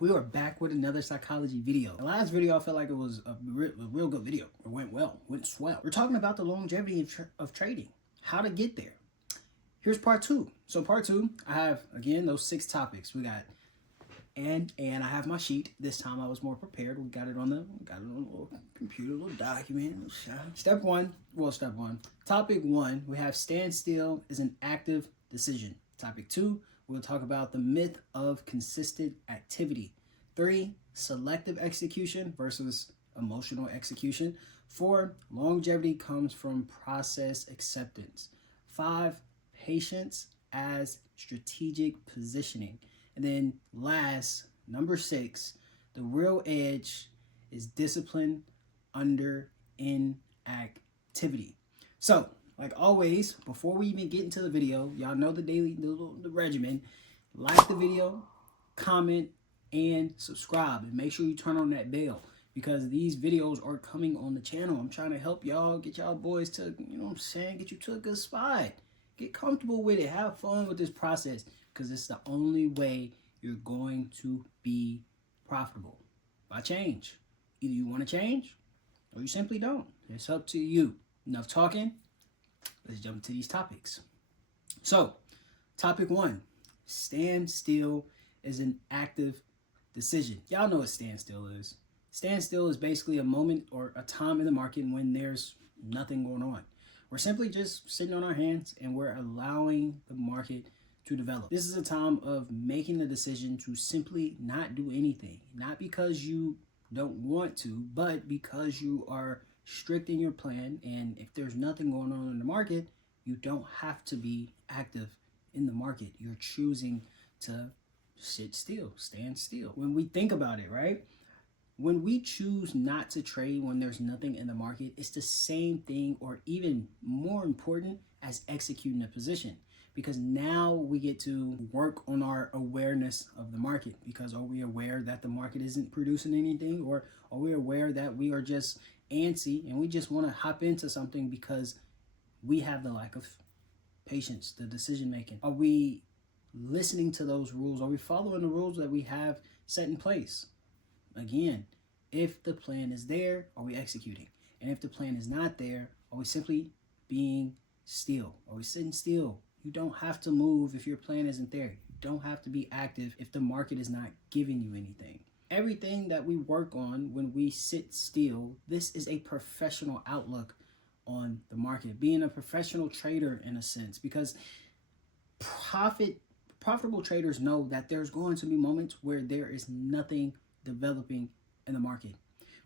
we are back with another psychology video. The last video, I felt like it was a real good video. It went well, went swell. We're talking about the longevity of trading, how to get there. Here's part two. So part two, I have, again, those 6 topics. We got, and I have my sheet. This time I was more prepared. We got it on a little computer, little document. Step one. Topic 1, we have stand still is an active decision. Topic 2, we'll talk about the myth of consistent activity. 3, selective execution versus emotional execution. 4, longevity comes from process acceptance. 5, patience as strategic positioning. And then last, number 6, the real edge is discipline under inactivity. So, like always, before we even get into the video, y'all know the regimen. Like the video, comment, and subscribe. And make sure you turn on that bell, because these videos are coming on the channel. I'm trying to help y'all, get y'all boys to, get you to a good spot. Get comfortable with it. Have fun with this process, because it's the only way you're going to be profitable. By change. Either you want to change or you simply don't. It's up to you. Enough talking. Let's jump into these topics. So, topic 1, stand still is an active decision. Y'all know what stand still is. Stand still is basically a moment or a time in the market when there's nothing going on. We're simply just sitting on our hands and we're allowing the market to develop. This is a time of making the decision to simply not do anything. Not because you don't want to, but because you are strict in your plan, and if there's nothing going on in the market, you don't have to be active in the market. You're choosing to sit still, stand still. When we think about it, right? When we choose not to trade when there's nothing in the market, it's the same thing or even more important as executing a position. Because now we get to work on our awareness of the market. Because are we aware that the market isn't producing anything? Or are we aware that we are just antsy and we just want to hop into something because we have the lack of patience, the decision making? Are we listening to those rules? Are we following the rules that we have set in place? Again, if the plan is there, are we executing? And if the plan is not there, are we simply being still? Are we sitting still? You don't have to move if your plan isn't there. You don't have to be active if the market is not giving you anything. Everything that we work on when we sit still, this is a professional outlook on the market. Being a professional trader in a sense, because profitable traders know that there's going to be moments where there is nothing developing in the market.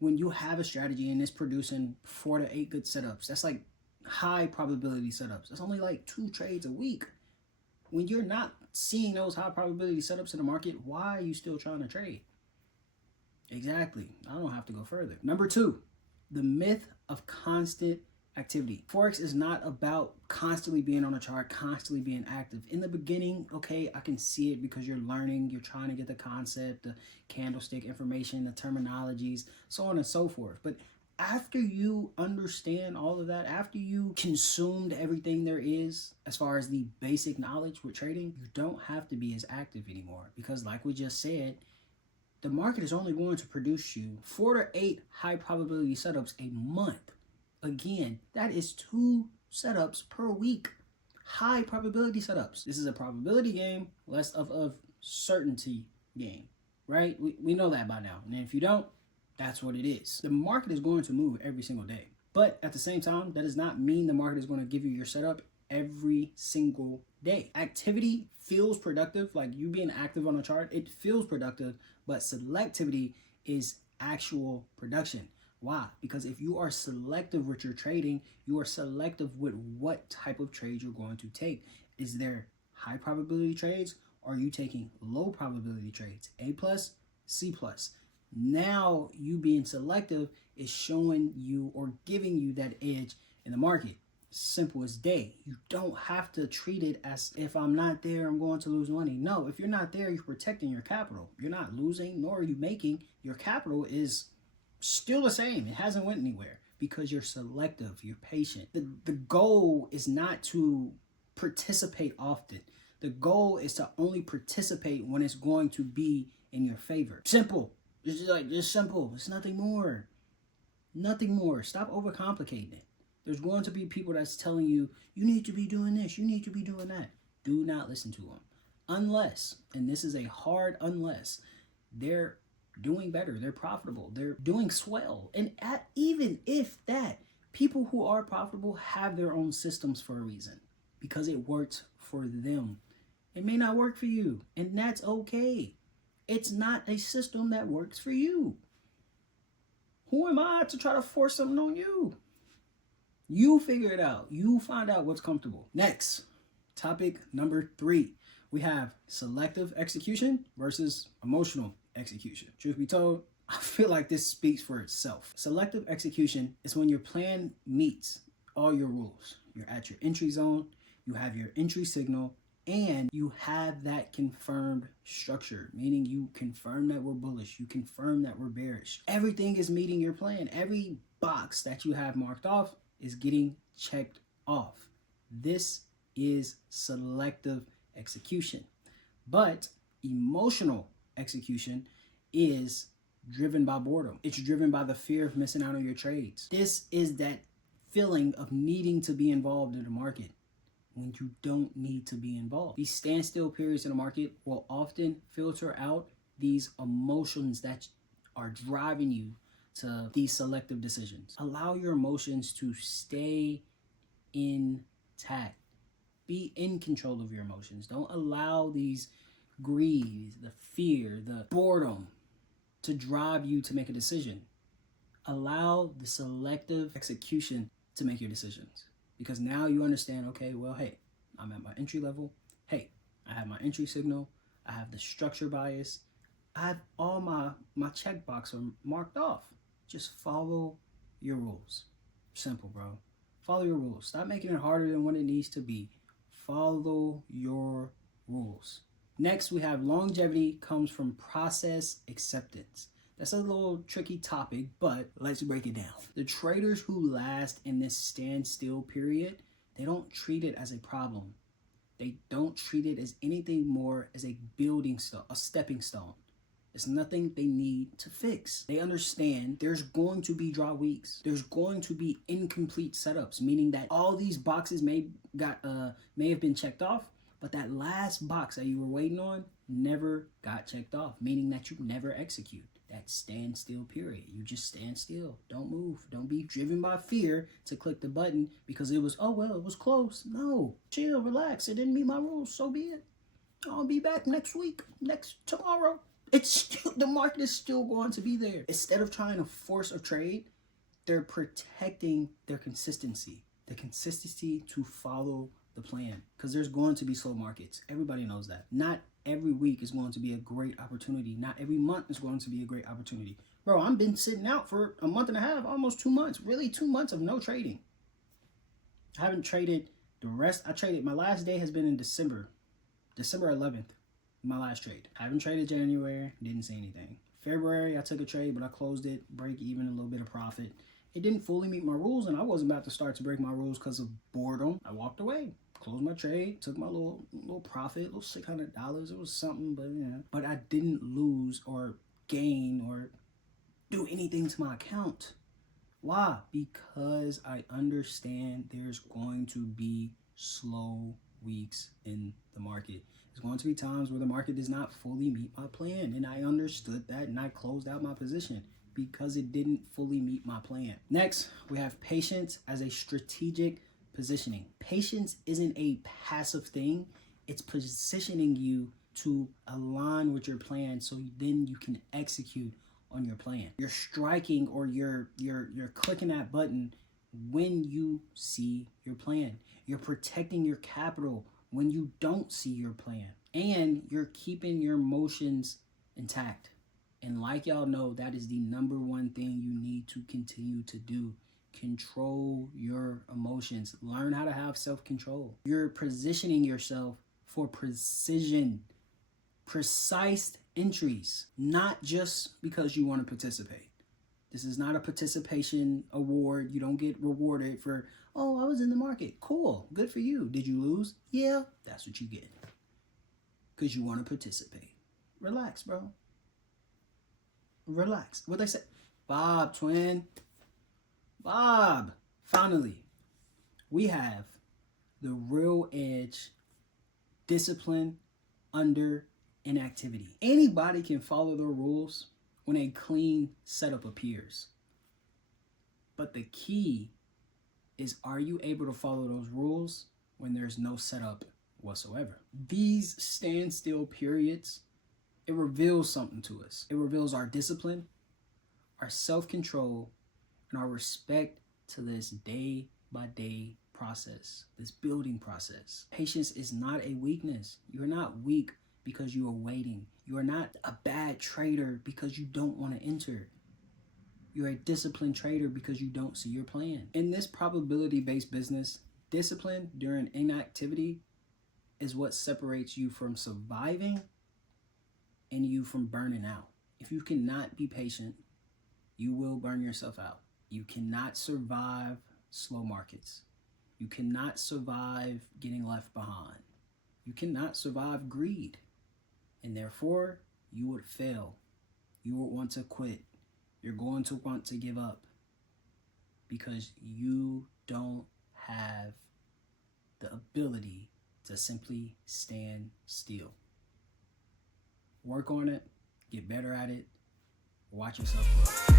When you have a strategy and it's producing 4 to 8 good setups, that's like high probability setups. That's only like 2 trades a week. When you're not seeing those high probability setups in the market, why are you still trying to trade? Exactly. I don't have to go further. Number 2, the myth of constant activity. Forex is not about constantly being on a chart, constantly being active. In the beginning, okay, I can see it because you're learning, you're trying to get the concept, the candlestick information, the terminologies, so on and so forth. But after you understand all of that, after you consumed everything there is as far as the basic knowledge with trading, you don't have to be as active anymore. Because like we just said, the market is only going to produce you 4 to 8 high probability setups a month. Again, that is 2 setups per week. High probability setups. This is a probability game, less of a certainty game, right? We know that by now. And if you don't, that's what it is. The market is going to move every single day. But at the same time, that does not mean the market is going to give you your setup every single day. Activity feels productive, like you being active on a chart, it feels productive, but selectivity is actual production. Why? Because if you are selective with your trading, you are selective with what type of trade you're going to take. Is there high probability trades? Or are you taking low probability trades? A plus, C plus. Now you being selective is showing you or giving you that edge in the market. Simple as day. You don't have to treat it as if I'm not there, I'm going to lose money. No, if you're not there, you're protecting your capital. You're not losing, nor are you making. Your capital is still the same. It hasn't went anywhere because you're selective, you're patient. The goal is not to participate often. The goal is to only participate when it's going to be in your favor. Simple. It's just simple. It's nothing more. Nothing more. Stop overcomplicating it. There's going to be people that's telling you, you need to be doing this, you need to be doing that. Do not listen to them. Unless, and this is a hard unless, they're doing better, they're profitable, they're doing swell. And even if that, people who are profitable have their own systems for a reason, because it works for them. It may not work for you, and that's okay. It's not a system that works for you. Who am I to try to force something on you? You figure it out. You find out what's comfortable. Next, topic number 3. We have selective execution versus emotional execution. Truth be told, I feel like this speaks for itself. Selective execution is when your plan meets all your rules. You're at your entry zone, you have your entry signal, and you have that confirmed structure, meaning you confirm that we're bullish, you confirm that we're bearish. Everything is meeting your plan. Every box that you have marked off is getting checked off. This is selective execution. But emotional execution is driven by boredom. It's driven by the fear of missing out on your trades. This is that feeling of needing to be involved in the market when you don't need to be involved. These standstill periods in the market will often filter out these emotions that are driving you to these selective decisions. Allow your emotions to stay intact. Be in control of your emotions. Don't allow these greed, the fear, the boredom to drive you to make a decision. Allow the selective execution to make your decisions. Because now you understand, okay, well, hey, I'm at my entry level. Hey, I have my entry signal. I have the structure bias. I have all my checkbox are marked off. Just follow your rules. Simple, bro. Follow your rules. Stop making it harder than what it needs to be. Follow your rules. Next, we have longevity comes from process acceptance. That's a little tricky topic, but let's break it down. The traders who last in this standstill period, they don't treat it as a problem. They don't treat it as anything more as a building stone, a stepping stone. It's nothing they need to fix. They understand there's going to be dry weeks. There's going to be incomplete setups, meaning that all these boxes may have been checked off, but that last box that you were waiting on never got checked off, meaning that you never execute. That standstill period. You just stand still. Don't move. Don't be driven by fear to click the button because it was, oh, well, it was close. No. Chill, relax. It didn't meet my rules. So be it. I'll be back next week, tomorrow. It's still, the market is still going to be there. Instead of trying to force a trade, they're protecting their consistency. The consistency to follow the plan. Because there's going to be slow markets. Everybody knows that. Not every week is going to be a great opportunity. Not every month is going to be a great opportunity. Bro, I've been sitting out for a month and a half, almost 2 months. Really 2 months of no trading. I haven't traded the rest. My last day has been in December 11th, my last trade. I haven't traded January, didn't say anything. February, I took a trade, but I closed it, break even, a little bit of profit. It didn't fully meet my rules, and I wasn't about to start to break my rules because of boredom. I walked away. Closed my trade, took my little profit, little $600. It was something, but yeah. But I didn't lose or gain or do anything to my account. Why? Because I understand there's going to be slow weeks in the market. There's going to be times where the market does not fully meet my plan, and I understood that, and I closed out my position because it didn't fully meet my plan. Next, we have patience as a strategic positioning. Patience isn't a passive thing. It's positioning you to align with your plan so then you can execute on your plan. You're striking or you're clicking that button when you see your plan. You're protecting your capital when you don't see your plan. And you're keeping your emotions intact. And like y'all know, that is the number one thing you need to continue to do. Control your emotions. Learn how to have self-control. You're positioning yourself for precision, precise entries, not just because you want to participate. This is not a participation award. You don't get rewarded for, oh, I was in the market. Cool. Good for you. Did you lose? Yeah, that's what you get. Because you want to participate. Relax, bro. Relax. What they say? Bob, twin. Bob. Finally, we have the real edge, discipline under inactivity. Anybody can follow the rules when a clean setup appears. But the key is, are you able to follow those rules when there's no setup whatsoever? These standstill periods, it reveals something to us. It reveals our discipline, our self-control, and our respect to this day-by-day process, this building process. Patience is not a weakness. You're not weak because you are waiting. You are not a bad trader because you don't want to enter. You're a disciplined trader because you don't see your plan. In this probability-based business, discipline during inactivity is what separates you from surviving and you from burning out. If you cannot be patient, you will burn yourself out. You cannot survive slow markets. You cannot survive getting left behind. You cannot survive greed. And therefore, you would fail. You would want to quit. You're going to want to give up because you don't have the ability to simply stand still. Work on it, get better at it, watch yourself grow.